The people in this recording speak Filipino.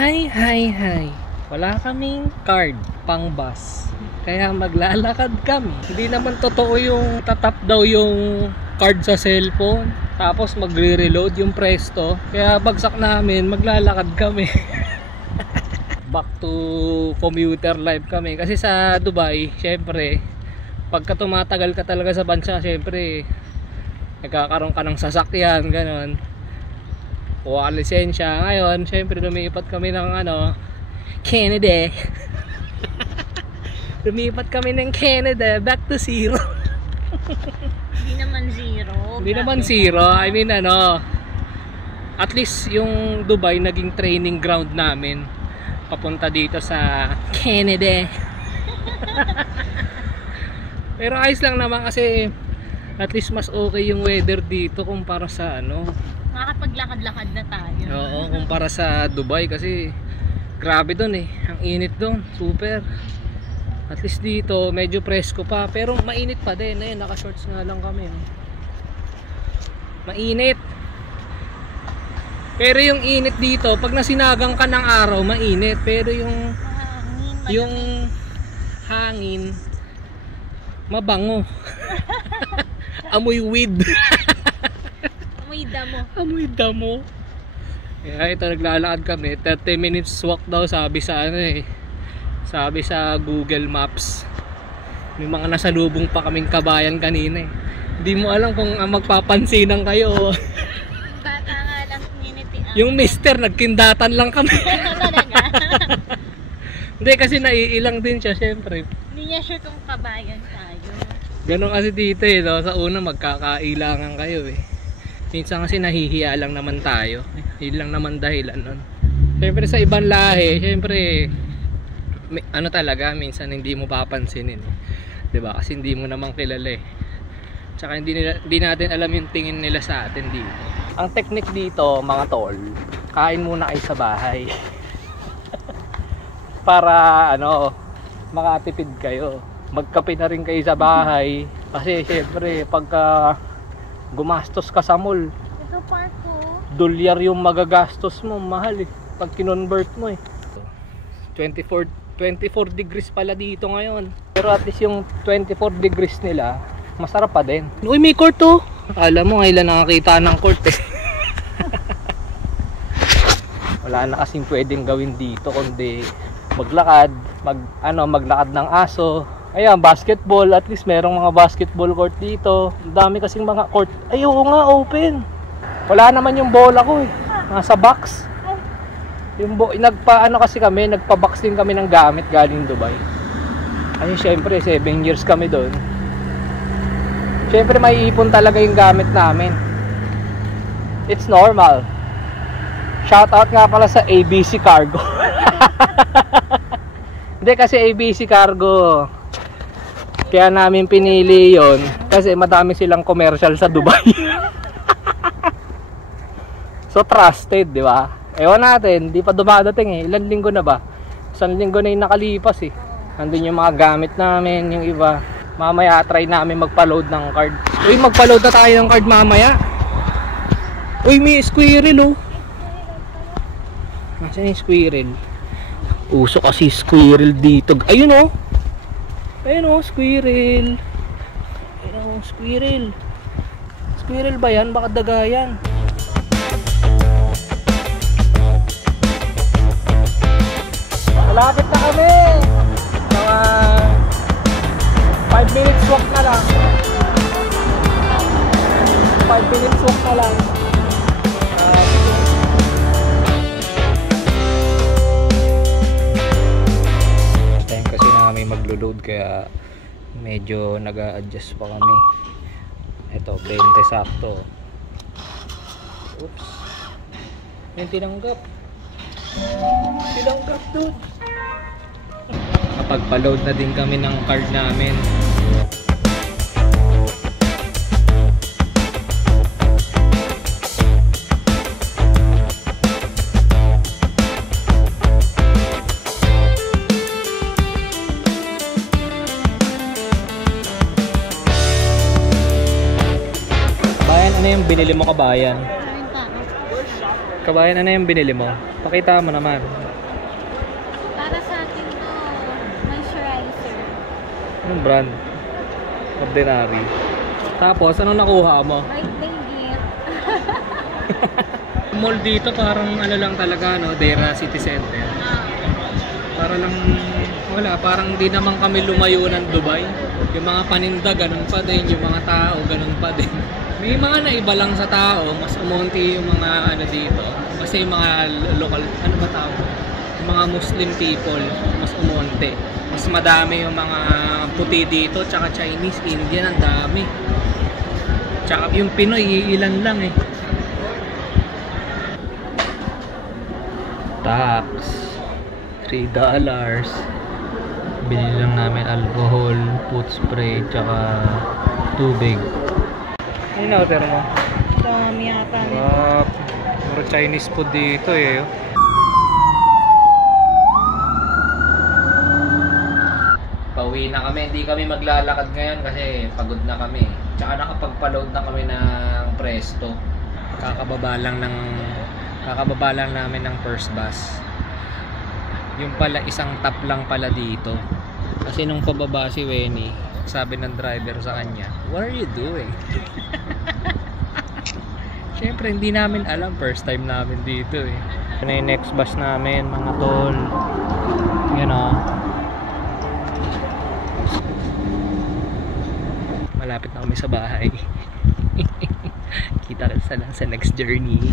Hi. Wala kaming card pang bus. Kaya maglalakad kami. Hindi naman totoo yung tatap daw yung card sa cellphone. Tapos magre-reload yung Presto. Kaya bagsak namin, maglalakad kami. Back to commuter life kami. Kasi sa Dubai, syempre, pagka tumatagal ka talaga sa bansa, syempre, nagkakaroon ka ng sasakyan, ganon. Kuha ka lisensya. Ngayon, syempre lumipat kami ng Canada. Lumipat kami ng Canada, back to zero. Hindi naman zero. Hindi naman zero. I mean at least yung Dubai naging training ground namin papunta dito sa Canada. Pero ayos lang naman kasi at least mas okay yung weather dito kumpara sa Makakapaglakad-lakad na tayo. Oo, kumpara sa Dubai kasi grabe doon ang init doon, super. At least dito medyo presko pa pero mainit pa din. Ayun, naka-shorts nga lang kami. Mainit. Pero yung init dito, pag nasinagang ka ng araw, mainit. Pero yung hangin mabango. Amoy weed. Amoy damo. Kaya ito, naglalakad kami. 30 minutes walk daw sabi sa sabi sa Google Maps. May mga nasalubong pa kaming kabayan kanina. Hindi mo alam kung magpapansinan kayo. Bata nga lang community. Yung mister, nagkindatan lang kami. Talaga? Hindi kasi naiilang din siya syempre. Hindi niya sure kung kabayan tayo. Ganon kasi dito Sa una magkakailangan kayo Minsan kasi nahihiya lang naman tayo. Yun lang naman dahilan nun. Syempre sa ibang lahi, syempre talaga minsan hindi mo papansinin. 'Di ba? Kasi hindi mo naman kilala Tsaka hindi natin alam yung tingin nila sa atin dito. Ang technique dito, mga tol, kain muna kayo sa bahay. Para makatipid kayo. Magkape na rin kayo sa bahay. Kasi syempre pagka gumastos ka sa mall, Ito parko. dolyar yung magagastos mo, mahal pag kinonvert mo 24 degrees pala dito ngayon. Pero at least yung 24 degrees nila, masarap pa din. Uy, may court Alam mo, ngayon nakakita ng court Wala na kasing pwedeng gawin dito kundi maglakad, maglakad ng aso. Ayan, basketball, at least merong mga basketball court dito. Ang dami kasing mga court. Ay, oo nga, open. Wala naman yung bola ko nasa box. Yung kasi kami, nagpa-box din kami ng gamit galing Dubai. Ay, syempre 7 years kami doon. Syempre may ipon talaga yung gamit namin. It's normal. Shoutout nga pala sa ABC Cargo. Hindi kasi ABC Cargo, kaya namin pinili yon kasi madami silang commercial sa Dubai. So trusted, di ba? Ewan natin, di pa dumadating Ilan linggo na ba? 1 linggo na yung nakalipas Nandun yung mga gamit namin, yung iba. Mamaya try namin magpa-load ng card. Uy, magpa-load na tayo ng card mamaya. Uy, may squirrel Nasaan yung squirrel? Uso kasi squirrel dito. Ayun Ayun squirrel. Ayun squirrel. Squirrel ba yan? Baka daga yan. Malapit na kami. Mga 5 minutes walk na lang. 5 minutes walk na lang. Time kasi namin maglo-load kaya medyo nag-a-adjust pa kami. Ito, 20 sakto. Oops. Yung tinanggap. Tinanggap doon. Kapag-load na din kami ng card namin. Ano yung binili mo, kabayan? Kabayan, ano yung binili mo? Pakita mo naman. Yung brand. Ordinary. Tapos, ano nakuha mo? Right lady. Mall dito parang ano lang talaga, no? Dera City Center. Para lang, wala, parang di naman kami lumayo ng Dubai. Yung mga paninda, ganun pa din. Yung mga tao, ganun pa din. May mga naiba lang sa tao, mas umunti yung mga ano dito. Kasi yung mga local, ano ba tao? Yung mga Muslim people, mas umunti. Mas madami yung mga puti dito, tsaka Chinese, Indian, ang dami. Tsaka yung Pinoy, ilan lang eh. Tax $3. Binili lang namin alcohol, food spray, tsaka tubig. Ano na-order mo? Dami yata. Puro Chinese food dito eh. Pauwi na kami, hindi kami maglalakad ngayon kasi pagod na kami. Tsaka nakapagpa-load na kami ng Presto. Kakababa lang namin ng first bus. Yung pala isang tap lang pala dito. Kasi nung pababa si Wenny, sabi ng driver sa kanya, "What are you doing?" Siyempre hindi namin alam, first time namin dito eh. Ano yung next bus namin mga tol. Yan o. Malapit na kami sa bahay. Kita ka sa next journey.